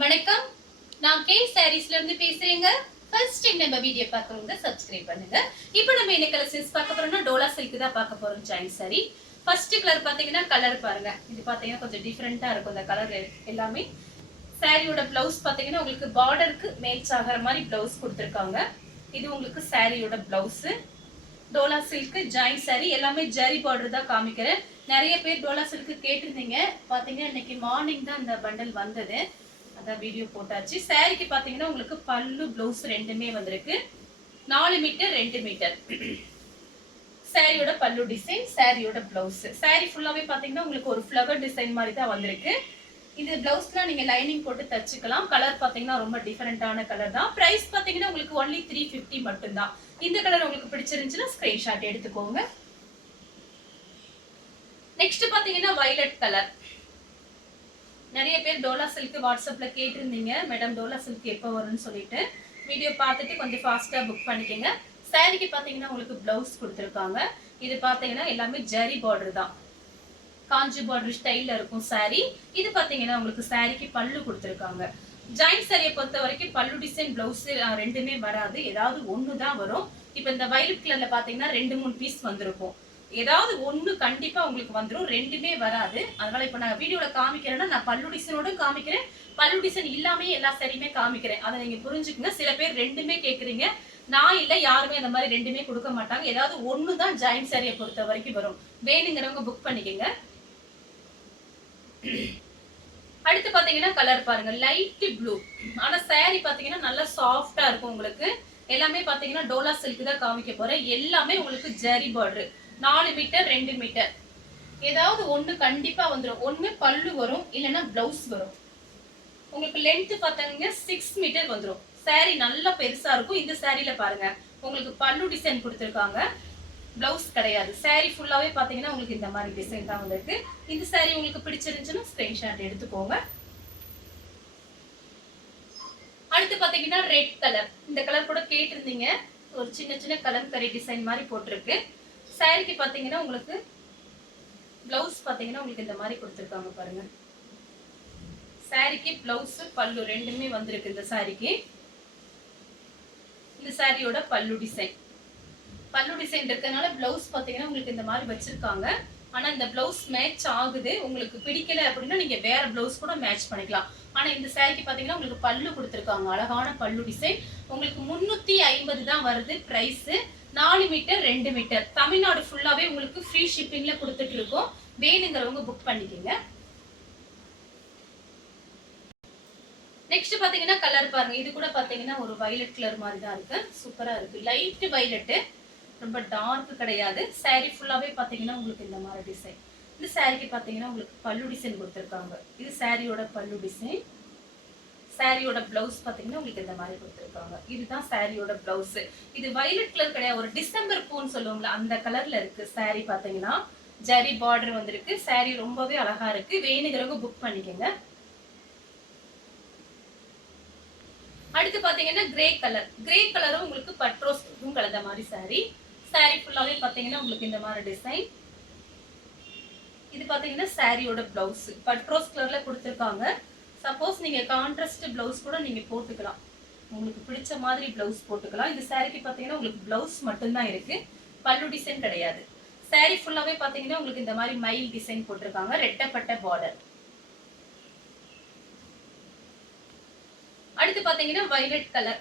வணக்கம், நான் கே சாரீஸ்ல இருந்து பேசுறேங்க. ஃபர்ஸ்ட் டைம் நம்ம வீடியோ பார்க்கறவங்க சப்ஸ்கிரைப் பண்ணுங்க. இப்போ நம்ம என்ன கலெக்ஷன்ஸ் பார்க்க போறோம்னா டோலா சில்க் தான் பார்க்க போறோம். ஜாயின் சாரி ஃபர்ஸ்ட் கலர் பாத்தீங்கன்னா கலர் பாருங்க. இது பாத்தீங்கன்னா கொஞ்சம் டிஃபரெண்டா இருக்கும் இந்த கலர் எல்லாமே. சாரியோட பிளவுஸ் பாத்தீங்கன்னா உங்களுக்கு பார்டருக்கு மேட்ச் ஆகிற மாதிரி பிளவுஸ் கொடுத்துருக்காங்க. இது உங்களுக்கு சாரியோட blouse. Dola silk join sorry எல்லாமே ஜரி பார்டர் தான் காமிக்கிறேன். நிறைய பேர் டோலா சில்க் கேட்டிருந்தீங்க. பாத்தீங்கன்னா இன்னைக்கு மார்னிங் தான் இந்த பண்டல் வந்தது, அதான் வீடியோ போட்டாச்சு. சாரிக்கு பாத்தீங்கன்னா உங்களுக்கு பல்லு பிளவுஸ் ரெண்டுமே வந்திருக்கு. 4 மீட்டர் 2 மீட்டர் சாரியோட பல்லு டிசைன், சாரியோட பிளவுஸ். சாரி ஃபுல்லாவே பாத்தீங்கன்னா உங்களுக்கு ஒரு ஃப்ளவர் டிசைன் மாதிரி தான் வந்திருக்கு. இந்த பிளவுஸ்லாம் நீங்க லைனிங் போட்டு தச்சுக்கலாம். கலர் பாத்தீங்கன்னா ரொம்ப டிஃபரெண்டான கலர் தான். பிரைஸ் பாத்தீங்கன்னா உங்களுக்கு ஒன்லி 350 மட்டும்தான். இந்த கலர் உங்களுக்கு பிடிச்சிருந்துச்சுன்னா ஸ்கிரீன்ஷாட் எடுத்துக்கோங்க. நெக்ஸ்ட் பாத்தீங்கன்னா வயலட் கலர். நிறைய பேர் டோலா சில்க் வாட்ஸ்அப்ல கேட்டிருந்தீங்க, மேடம் டோலா சில்க் எப்போ வரும்னு சொல்லிட்டு. வீடியோ பார்த்துட்டு கொஞ்சம் ஃபாஸ்டா புக் பண்ணிக்கோங்க. சாரிக்கு பாத்தீங்கன்னா உங்களுக்கு பிளவுஸ் கொடுத்துருக்காங்க. இது பாத்தீங்கன்னா எல்லாமே ஜரி பார்டர் தான், காஞ்சி பார்டர் ஸ்டைல்ல இருக்கும் சாரி. இது பாத்தீங்கன்னா உங்களுக்கு சாரிக்கு பல்லு கொடுத்துருக்காங்க. ஜாயின் சாரியை பொறுத்த வரைக்கும் பல்லு டிசைன் பிளவுஸ் ரெண்டுமே வராது, ஏதாவது ஒன்று தான் வரும். இப்போ இந்த வயலட் கலர்ல பாத்தீங்கன்னா 2-3 பீஸ் வந்திருக்கும். ஏதாவது ஒண்ணு கண்டிப்பா உங்களுக்கு வந்துடும், ரெண்டுமே வராது. அதனால இப்ப நான் வீடியோல காமிக்கிறேன்னா நான் பல்லு டிசைனோட காமிக்கிறேன், பல்லு டிசைன் இல்லாமே எல்லா சாரியுமே காமிக்கிறேன். அதை நீங்க புரிஞ்சுக்கங்க. சில பேர் ரெண்டுமே கேக்குறீங்க, நான் இல்ல யாருமே அந்த மாதிரி ரெண்டுமே கொடுக்க மாட்டாங்க. ஏதாவது ஒண்ணுதான் ஜாயின் சாரியை பொறுத்த வரைக்கும் வரும். வேணுங்கிறவங்க புக் பண்ணிக்கங்க. அடுத்து பாத்தீங்கன்னா கலர் பாருங்க, லைட் ப்ளூ. ஆனா சாரி பாத்தீங்கன்னா நல்லா சாஃப்டா இருக்கும் உங்களுக்கு. எல்லாமே பாத்தீங்கன்னா டோலா சில்க் தான் காமிக்க போறேன். எல்லாமே உங்களுக்கு ஜரி பார்டர். 4 மீட்டர் 2 மீட்டர் ஏதாவது ஒண்ணு கண்டிப்பா வந்துடும். ஒண்ணு பல்லு வரும், இல்லைன்னா பிளவுஸ் வரும். உங்களுக்கு லென்த் பாத்தீங்கன்னா 6 மீட்டர் வந்துடும். சாரி நல்லா பெருசா இருக்கும். இந்த சாரியில பாருங்க உங்களுக்கு பல்லு டிசைன் கொடுத்துருக்காங்க, பிளவுஸ் கிடையாது. சாரி ஃபுல்லாவே பாத்தீங்கன்னா உங்களுக்கு இந்த மாதிரி டிசைன் தான் வந்திருக்கு. இந்த சாரி உங்களுக்கு பிடிச்சிருந்துச்சுன்னா ஸ்கிரீன்ஷாட் எடுத்துக்கோங்க. அடுத்து பாத்தீங்கன்னா ரெட் கலர். இந்த கலர் கூட கேட்டிருந்தீங்க. ஒரு சின்ன சின்ன கலம்கரி டிசைன் மாதிரி போட்டிருக்கு. சாரிக்கு பாத்தீங்கன்னா உங்களுக்கு பிளவுஸ் பாத்தீங்கன்னா உங்களுக்கு இந்த மாதிரி கொடுத்துருக்காங்க பாருங்க. சாரிக்கு பிளவுஸ் பல்லு ரெண்டுமே வந்திருக்கு. இந்த சாரிக்கு இந்த சாரியோட பல்லு டிசைன் இருக்கனால பிளவுஸ் பாத்தீங்கன்னா உங்களுக்கு இந்த மாதிரி வச்சிருக்காங்க. ஆனா இந்த பிளவுஸ் மேட்ச் ஆகுது. உங்களுக்கு பிடிக்கல அப்படின்னா நீங்க வேற பிளவுஸ் கூட மேட்ச் பண்ணிக்கலாம். ஆனா இந்த சாரிக்கு பாத்தீங்கன்னா உங்களுக்கு பல்லு கொடுத்துருக்காங்க, அழகான பல்லு டிசைன். உங்களுக்கு 350 தான் வருது பிரைஸ். 4 மீட்டர் 2 மீட்டர் தமிழ்நாடு ஃபுல்லாவே உங்களுக்கு ஃப்ரீ ஷிப்பிங்ல கொடுத்துட்டு இருக்கோம். வேணுங்கிறவங்க புக் பண்ணிக்கோங்க. நெக்ஸ்ட் பாத்தீங்கன்னா கலர் பாருங்க. இது கூட பாத்தீங்கன்னா ஒரு வயலட் கலர் மாதிரி தான் இருக்கு, சூப்பரா இருக்கு. லைட் வயலட், ரொம்ப டார்க் கிடையாது. சாரி ஃபுல்லாவே பாத்தீங்கன்னா உங்களுக்கு இந்த மாதிரி டிசைன். இந்த சாரிக்கு பாத்தீங்கன்னா உங்களுக்கு பல்லு டிசைன் கொடுத்துருக்காங்க. இது சாரியோட பல்லு டிசைன். சாரியோட பிளவுஸ் பாத்தீங்கன்னா உங்களுக்கு இந்த மாதிரி கொடுத்துருக்காங்க. இதுதான் சாரியோட பிளவுஸ். இது வயலட் கலர் கிடையாது, ஒரு டிசம்பர் பூன்னு சொல்லுவோம்ல அந்த கலர்ல இருக்கு. சாரி பாத்தீங்கன்னா ஜரி பார்டர் வந்திருக்கு. சாரி ரொம்பவே அழகா இருக்கு. வேணுங்கிறவங்க புக் பண்ணிக்கோங்க. அடுத்து பாத்தீங்கன்னா கிரே கலர். கிரே கலரும் உங்களுக்கு பட்ரோஸ் கலந்த மாதிரி சாரி. சாரி ஃபுல்லாவே பாத்தீங்கன்னா உங்களுக்கு இந்த மாதிரி டிசைன். இது பாத்தீங்கன்னா சாரியோட பிளவுஸ் பட்ரோஸ் கலர்ல கொடுத்துருக்காங்க. சப்போஸ் நீங்க கான்ட்ராஸ்ட் பிளவுஸ் கூட நீங்க போட்டுக்கலாம், உங்களுக்கு பிடிச்ச மாதிரி பிளவுஸ் போட்டுக்கலாம். இந்த சாரிக்கு பாத்தீங்கன்னா உங்களுக்கு பிளவுஸ் மட்டும்தான் இருக்கு, பல்லு டிசைன் கிடையாது. சாரி ஃபுல்லாவே பாத்தீங்கன்னா உங்களுக்கு இந்த மாதிரி மயில் டிசைன் போட்டிருக்காங்க, ரெட்டப்பட்ட பார்டர். அடுத்து பாத்தீங்கன்னா வயலட் கலர்.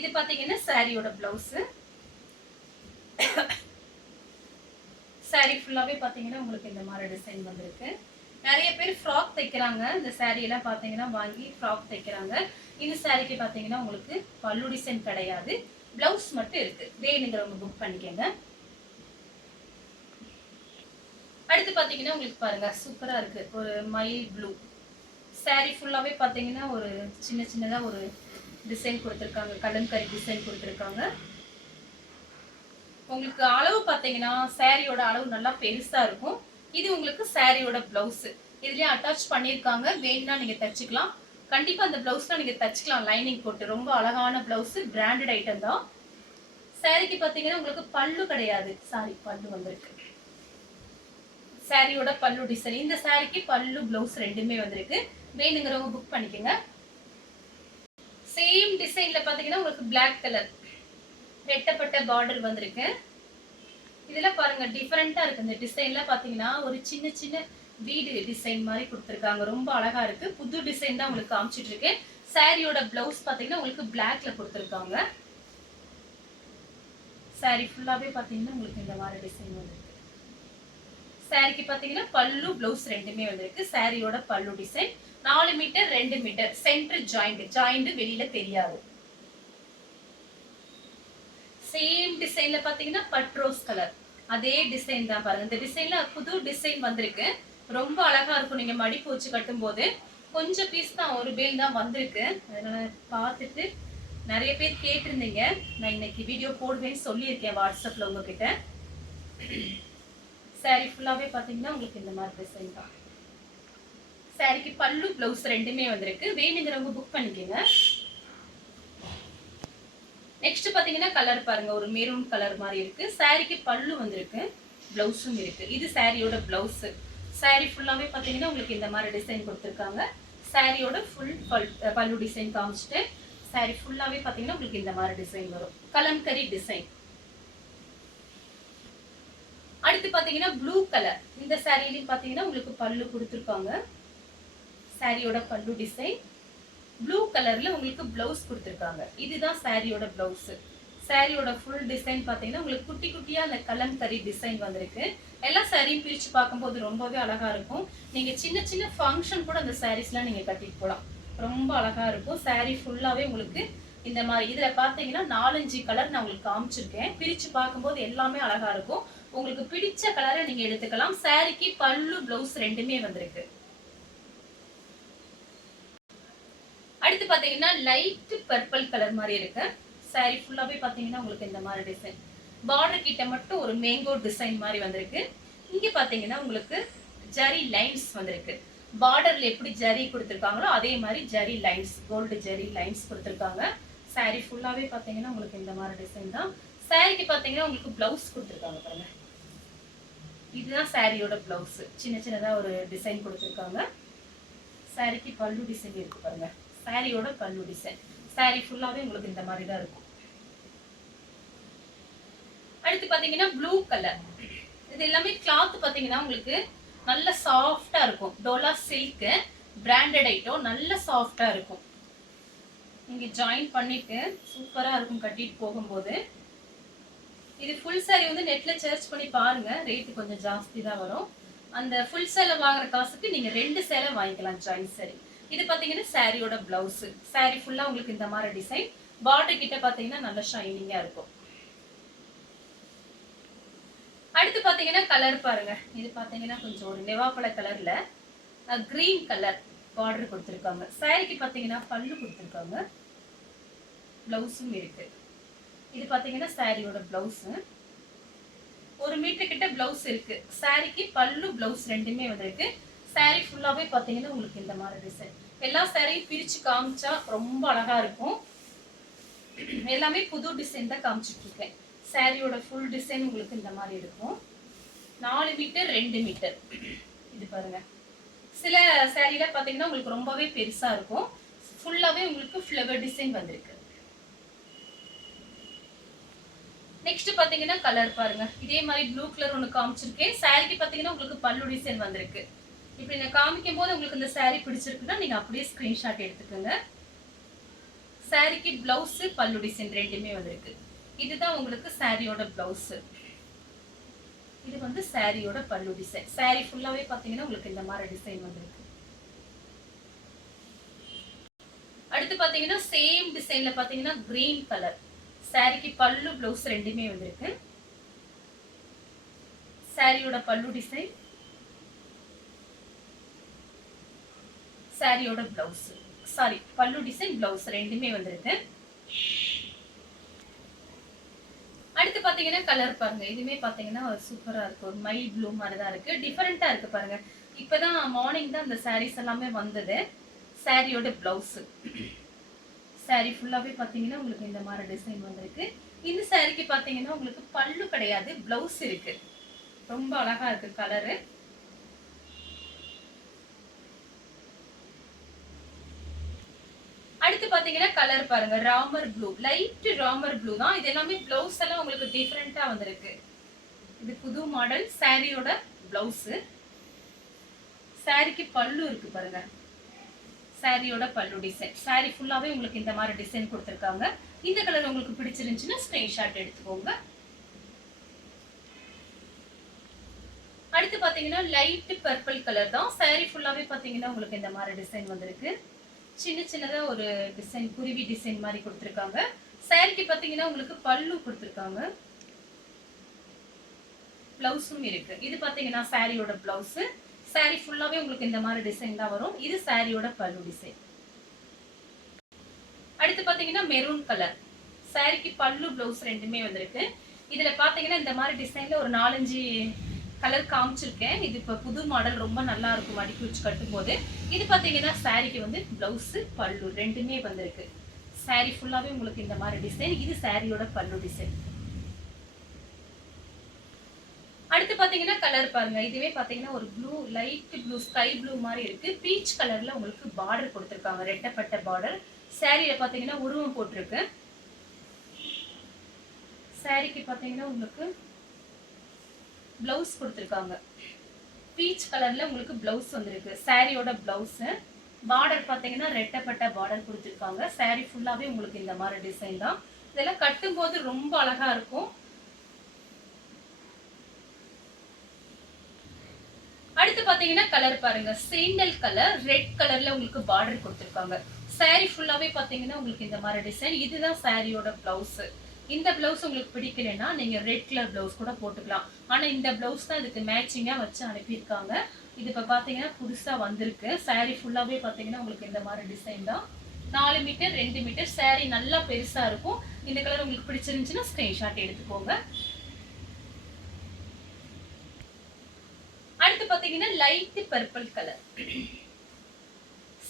இது பாத்தீங்கன்னா சாரியோட பிளவுஸ். சாரி ஃபுல்லாவே பாத்தீங்கன்னா உங்களுக்கு இந்த மாதிரி டிசைன் வந்திருக்கு. நிறைய பேர் ஃப்ராக் தைக்கிறாங்க. இந்த சாரி எல்லாம் பாத்தீங்கன்னா வாங்கி ஃப்ராக் தைக்கிறாங்க. இந்த சாரிக்கு பாத்தீங்கன்னா உங்களுக்கு பல்லு டிசைன் கிடையாது, பிளவுஸ் மட்டும் இருக்கு. வேணுங்கிறவங்க புக் பண்ணிக்கோங்க. அடுத்து பாத்தீங்கன்னா உங்களுக்கு பாருங்க சூப்பரா இருக்கு, ஒரு மயில் ப்ளூ. சாரி ஃபுல்லாவே பாத்தீங்கன்னா ஒரு சின்ன சின்னதா ஒரு டிசைன் கொடுத்துருக்காங்க, கலம்கரி டிசைன் கொடுத்துருக்காங்க. உங்களுக்கு அளவு பாத்தீங்கன்னா சாரியோட அளவு நல்லா பெருசா இருக்கும். இது உங்களுக்கு சாரியோட பிளவுஸ். இதுலயே அட்டாச் பண்ணிருக்காங்க, வேணும்னா நீங்க தச்சுக்கலாம். கண்டிப்பா அந்த பிளவுஸ்லாம் நீங்க தச்சுக்கலாம் லைனிங் போட்டு. ரொம்ப அழகான பிளவுஸ், பிராண்டட் ஐட்டம் தான். சாரிக்கு பாத்தீங்கன்னா உங்களுக்கு பல்லு கிடையாது, சாரி பல்லு வந்திருக்கு. சாரியோட பல்லு டிசைன். இந்த சாரிக்கு பல்லு பிளவுஸ் ரெண்டுமே வந்திருக்கு. வேணுங்கிறவங்க புக் பண்ணிக்கோங்க. சேம் டிசைன்ல பாத்தீங்கன்னா உங்களுக்கு Black கலர் வெட்டப்பட்ட பார்டர் வந்திருக்கு. இதுல பாருங்க டிஃபரெண்டா இருக்கு. இந்த டிசைன்ல பாத்தீங்கன்னா ஒரு சின்ன சின்ன வீடு டிசைன் மாதிரி கொடுத்துருக்காங்க. ரொம்ப அழகா இருக்கு. புது டிசைன் தான் உங்களுக்கு காமிச்சிட்டு இருக்கேன். சாரியோட பிளவுஸ் பாத்தீங்கன்னா உங்களுக்கு Blackல கொடுத்துருக்காங்க. சாரி ஃபுல்லாவே பாத்தீங்கன்னா உங்களுக்கு இந்த மாதிரி டிசைன் வந்திருக்கு. சாரிக்கு பாத்தீங்கன்னா பல்லு பிளவுஸ் ரெண்டுமே வந்திருக்கு. சாரியோட பல்லு design 4 metre 2 metre centre joint வெளியில தெரியாது. சேம் டிசைன்ல பாத்தீங்கன்னா பட்ரோஸ் கலர் அதே டிசைன் தான் பாருங்க. இந்த டிசைன்ல புது டிசைன் வந்திருக்கு. ரொம்ப அழகா இருக்கும். நீங்க மடிப்பு வச்சு கட்டும் போது கொஞ்சம் பீஸ் தான் ஒரு பேல் தான் வந்திருக்கு. அதனால பார்த்துட்டு நிறைய பேர் கேட்டிருந்தீங்க. நான் இன்னைக்கு வீடியோ போடுவேன்னு சொல்லியிருக்கேன் வாட்ஸ்அப்ல உங்ககிட்ட. சாரி ஃபுல்லாவே பாத்தீங்கன்னா உங்களுக்கு இந்த மாதிரி டிசைன் தான். சாரிக்கு பல்லு பிளவுஸ் ரெண்டுமே வந்திருக்கு. வேணுங்கிறவங்க புக் பண்ணிக்கோங்க. நெக்ஸ்ட் பாத்தீங்கன்னா கலர் பாருங்க. ஒரு மெரூன் கலர் மாதிரி இருக்கு. சாரிக்கு பல்லு வந்திருக்கு, பிளவுஸும் இருக்கு. இது சாரியோட பிளவுஸ். சாரி ஃபுல்லாவே பாத்தீங்கன்னா உங்களுக்கு இந்த மாதிரி டிசைன் கொடுத்துருக்காங்க. சாரியோட ஃபுல் பல்லு டிசைன் காமிச்சிட்டு சாரி ஃபுல்லாவே பாத்தீங்கன்னா உங்களுக்கு இந்த மாதிரி டிசைன் வரும். கலம்கரி டிசைன். அடுத்து பாத்தீங்கன்னா ப்ளூ கலர். இந்த சாரியிலையும் பாத்தீங்கன்னா உங்களுக்கு பல்லு கொடுத்துருக்காங்க. சாரியோட பல்லு டிசைன் ப்ளூ கலர்ல உங்களுக்கு பிளவுஸ் கொடுத்துருக்காங்க. இதுதான் சாரியோட பிளவுஸ். சாரியோட ஃபுல் டிசைன் பாத்தீங்கன்னா உங்களுக்கு குட்டி குட்டியா அந்த கலம்கரி டிசைன் வந்திருக்கு. எல்லா சாரியும் பிரிச்சு பார்க்கும்போது ரொம்பவே அழகா இருக்கும். நீங்க சின்ன சின்ன ஃபங்க்ஷன் கூட அந்த சாரீஸ்லாம் நீங்க கட்டிட்டு போகலாம். ரொம்ப அழகா இருக்கும். சாரி ஃபுல்லாவே உங்களுக்கு இந்த மாதிரி. இதுல பாத்தீங்கன்னா 4-5 கலர் நான் உங்களுக்கு காமிச்சிருக்கேன். பிரிச்சு பார்க்கும்போது எல்லாமே அழகா இருக்கும். உங்களுக்கு பிடிச்ச கலரை நீங்க எடுத்துக்கலாம். சாரிக்கு பல்லு பிளவுஸ் ரெண்டுமே வந்திருக்கு. அடுத்து பாத்தீங்கன்னா லைட் பர்பிள் கலர் மாதிரி இருக்கு. சாரி ஃபுல்லாவே பாத்தீங்கன்னா உங்களுக்கு இந்த மாதிரி டிசைன். பார்டர் கிட்ட மட்டும் ஒரு மேங்கோ டிசைன் மாதிரி வந்திருக்கு. இங்க பாத்தீங்கன்னா உங்களுக்கு ஜரி லைன்ஸ் வந்திருக்கு. பார்டர்ல எப்படி ஜரி கொடுத்துருக்காங்களோ அதே மாதிரி zari lines, gold zari lines கொடுத்துருக்காங்க. சாரி ஃபுல்லாவே பாத்தீங்கன்னா உங்களுக்கு இந்த மாதிரி டிசைன் தான். சாரிக்கு பாத்தீங்கன்னா உங்களுக்கு பிளவுஸ் கொடுத்துருக்காங்க பாருங்க. இதுதான் சாரியோட பிளவுஸ். சின்ன சின்னதா ஒரு டிசைன் கொடுத்துருக்காங்க. சாரிக்கு பல்லு டிசைன் இருக்கு பாருங்க. சாரியோட பல்லு டிசைன். சாரி ஃபுல்லாவே உங்களுக்கு இந்த மாதிரி தான் இருக்கும். அடுத்து பாத்தீங்கன்னா ப்ளூ கலர். இது எல்லாமே கிளாத் பாத்தீங்கன்னா உங்களுக்கு நல்ல சாஃப்டா இருக்கும். Dola silk branded item. நல்ல சாஃப்டா இருக்கும். நீங்க ஜாயின் பண்ணிட்டு சூப்பரா இருக்கும் கட்டிட்டு போகும்போது. இது ஃபுல் சாரி வந்து நெட்ல சர்ச் பண்ணி பாருங்க. ரேட் கொஞ்சம் ஜாஸ்தி தான் வரும். அந்த ஃபுல் சேலை வாங்குற காசுக்கு நீங்க 2 சேலை வாங்கிக்கலாம் ஜாயின் சாரி. இது பாத்தீங்கன்னா சாரியோட பிளவுஸ். சாரி ஃபுல்லா உங்களுக்கு இந்த மாதிரி டிசைன். பார்டர் கிட்ட பாத்தீங்கன்னா நல்ல ஷைனிங்கா இருக்கும். அடுத்து பாத்தீங்கன்னா கலர் பாருங்க. இது பாத்தீங்கன்னா கொஞ்சம் ஒரு நெவாப்பழ கலர்ல கிரீன் கலர் பார்டர் கொடுத்துருக்காங்க. சாரிக்கு பாத்தீங்கன்னா பல்லு கொடுத்துருக்காங்க, பிளவுஸும் இருக்கு. இது பாத்தீங்கன்னா சாரியோட பிளவுஸ். 1 மீட்டர் கிட்ட பிளவுஸ் இருக்கு. சாரிக்கு பல்லு பிளவுஸ் ரெண்டுமே வந்திருக்கு. சாரி ஃபுல்லாவே பாத்தீங்கன்னா உங்களுக்கு இந்த மாதிரி டிசைன். எல்லா சாரியும் பிரிச்சு காமிச்சா ரொம்ப அழகா இருக்கும். எல்லாமே புது டிசைன் தான் காமிச்சிட்டு இருக்கேன். சாரியோட ஃபுல் டிசைன் உங்களுக்கு இந்த மாதிரி இருக்கும். 4 மீட்டர் 2 மீட்டர். இது பாருங்க. சில சாரியில பாத்தீங்கன்னா உங்களுக்கு ரொம்பவே பெருசா இருக்கும். ஃபுல்லாவே உங்களுக்கு ஃப்ளவர் டிசைன் வந்திருக்கு. நெக்ஸ்ட் பாத்தீங்கன்னா கலர் பாருங்க. இதே மாதிரி ப்ளூ கலர் ஒன்னு காமிச்சிருக்கேன். சாரிக்கு பாத்தீங்கன்னா உங்களுக்கு பல்லு டிசைன் வந்திருக்கு. இப்படி நான் காமிக்கும் போது உங்களுக்கு இந்த சாரி பிடிச்சிருக்குன்னா நீங்க அப்படியே ஸ்கிரீன்ஷாட் எடுத்துக்கோங்க. சாரிக்கு பிளவுஸ் பல்லு டிசைன் ரெண்டுமே வந்திருக்கு. இதுதான் உங்களுக்கு சாரியோட பிளவுஸ். இது வந்து சாரியோட பல்லு டிசைன். சாரி ஃபுல்லாவே பாத்தீங்கன்னா உங்களுக்கு இந்த மாதிரி டிசைன் வந்திருக்கு. அடுத்து பாத்தீங்கன்னா சேம் டிசைன்ல பாத்தீங்கன்னா கிரீன் கலர். சாரிக்கு பல்லு பிளவுஸ் ரெண்டுமே வந்திருக்கு. சாரியோட பல்லு டிசைன், சாரியோட பிளவுஸ், சாரி பல்லு டிசைன் பிளவுஸ் ரெண்டுமே வந்திருக்கு. அடுத்து பாத்தீங்கன்னா கலர் பாருங்க. இதுமே பாத்தீங்கன்னா சூப்பரா இருக்கு. ஒரு மை ப்ளூ மாதிரி தான் இருக்கு. டிஃபரெண்டா இருக்கு பாருங்க. இப்பதான் மார்னிங் தான் இந்த சாரீஸ் எல்லாமே வந்தது. சாரியோட பிளவுஸ். சாரி ஃபுல்லாவே பாத்தீங்கன்னா உங்களுக்கு இந்த மாதிரி டிசைன் வந்திருக்கு. இந்த சாரிக்கு பாத்தீங்கன்னா உங்களுக்கு பல்லு கிடையாது, பிளவுஸ் இருக்கு. ரொம்ப அழகா இருக்கு கலரு. அடுத்து பாத்தீங்கன்னா கலர் பாருங்க, Ramar blue, light Ramar blue தான். இது எல்லாமே பிளவுஸ் எல்லாம் உங்களுக்கு டிஃபரெண்டா வந்திருக்கு. இது புது மாடல். சாரியோட பிளவுஸ், சாரிக்கு பல்லு இருக்கு பாருங்க, சாரியோட பல்லு டிசைன். சாரி ஃபுல்லாவே உங்களுக்கு இந்த மாதிரி டிசைன் கொடுத்திருக்காங்க. இந்த கலர் உங்களுக்கு பிடிச்சிருந்துச்சுன்னா ஸ்கிரீன்ஷாட் எடுத்துக்கோங்க. அடுத்து பாத்தீங்கன்னா லைட் பர்பிள் கலர் தான். சாரி ஃபுல்லாவே பாத்தீங்கன்னா உங்களுக்கு இந்த மாதிரி டிசைன் வந்திருக்கு. சின்ன சின்னதா ஒரு டிசைன், குருவி டிசைன் மாதிரி கொடுத்திருக்காங்க. சாரிக்கு பாத்தீங்கன்னா உங்களுக்கு பல்லு கொடுத்திருக்காங்க, பிளவுஸும் இருக்கு. இது பாத்தீங்கன்னா சாரியோட பிளவுஸ். சாரி ஃபுல்லாவே உங்களுக்கு இந்த மாதிரி டிசைன் தான் வரும். இது சாரியோட பல்லு டிசைன். அடுத்து பாத்தீங்கன்னா மெரூன் கலர். சாரிக்கு பல்லு பிளவுஸ் ரெண்டுமே வந்திருக்கு. இதுல பாத்தீங்கன்னா இந்த மாதிரி டிசைன்ல ஒரு 4-5 கலர் காமிச்சிருக்கேன். இது இப்ப புது மாடல், ரொம்ப நல்லா இருக்கும் மடிக்கி வச்சு கட்டும் போது. இது பாத்தீங்கன்னா சாரிக்கு வந்து பிளவுஸ் பல்லு ரெண்டுமே வந்திருக்கு. சாரி ஃபுல்லாவே உங்களுக்கு இந்த மாதிரி டிசைன். இது சாரியோட பல்லு டிசைன். அடுத்து பாத்தீங்கன்னா கலர் பாருங்க. இதுவே பாத்தீங்கன்னா ஒரு blue, light blue, sky blue மாதிரி இருக்கு. பீச் கலர்ல உங்களுக்கு பார்டர் கொடுத்திருக்காங்க, ரெட்டப்பட்ட பார்டர். சாரியில பாத்தீங்கன்னா உருவம் போட்டிருக்கு. சாரிக்கு பாத்தீங்கன்னா உங்களுக்கு பிளவுஸ் கொடுத்திருக்காங்க. பீச் கலர்ல உங்களுக்கு பிளவுஸ் வந்திருக்கு. சாரியோட பிளவுஸ். பார்டர் பாத்தீங்கன்னா ரெட்டப்பட்ட பார்டர் கொடுத்திருக்காங்க. சாரி ஃபுல்லாவே உங்களுக்கு இந்த மாதிரி டிசைன் தான். இதெல்லாம் கட்டும் போது ரொம்ப அழகா இருக்கும். அடுத்து பாத்தீங்கன்னா கலர் பாருங்க, சேண்டல் கலர், ரெட் கலர்ல உங்களுக்கு பார்டர் கொடுத்திருக்காங்க. சாரி ஃபுல்லாவே பாத்தீங்கன்னா உங்களுக்கு இந்த மாதிரி டிசைன். இதுதான் சாரியோட பிளவுஸ். இந்த பிளவுஸ் உங்களுக்கு பிடிக்கலன்னா நீங்க ரெட் கலர் பிளவுஸ் கூட போட்டுக்கலாம். ஆனா இந்த பிளவுஸ் தான் இதுக்கு மேட்சிங்கா வச்சு அனுப்பியிருக்காங்க. இது இப்ப பாத்தீங்கன்னா புதுசா வந்திருக்கு. சாரி ஃபுல்லாவே பாத்தீங்கன்னா உங்களுக்கு இந்த மாதிரி டிசைன் தான். 4 மீட்டர் 2 மீட்டர். சாரி நல்லா பெருசா இருக்கும். இந்த கலர் உங்களுக்கு பிடிச்சிருந்துச்சுன்னா ஸ்கிரீன்ஷாட் எடுத்துக்கோங்க. அடுத்து பாத்தீங்கன்னா லைட் பர்பிள் கலர்.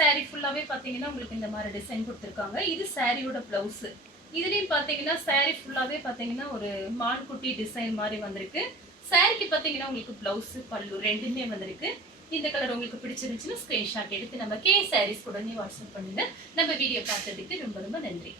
சாரி ஃபுல்லாவே பாத்தீங்கன்னா உங்களுக்கு இந்த மாதிரி டிசைன் கொடுத்திருக்காங்க. இது சாரியோட பிளவுஸ். இதுலயும் பாத்தீங்கன்னா சாரி ஃபுல்லாவே பாத்தீங்கன்னா ஒரு மான்குட்டி டிசைன் மாதிரி வந்திருக்கு. சாரிக்கு பாத்தீங்கன்னா உங்களுக்கு பிளவுஸ் பல்லு ரெண்டுமே வந்திருக்கு. இந்த கலர் உங்களுக்கு பிடிச்சிருந்துச்சுன்னா ஸ்கிரீன்ஷாட் எடுத்து நம்ம கே சாரீஸ் உடனே வாட்ஸ்அப் பண்ணுங்க. நம்ம வீடியோ பார்த்ததுக்கு ரொம்ப ரொம்ப நன்றி.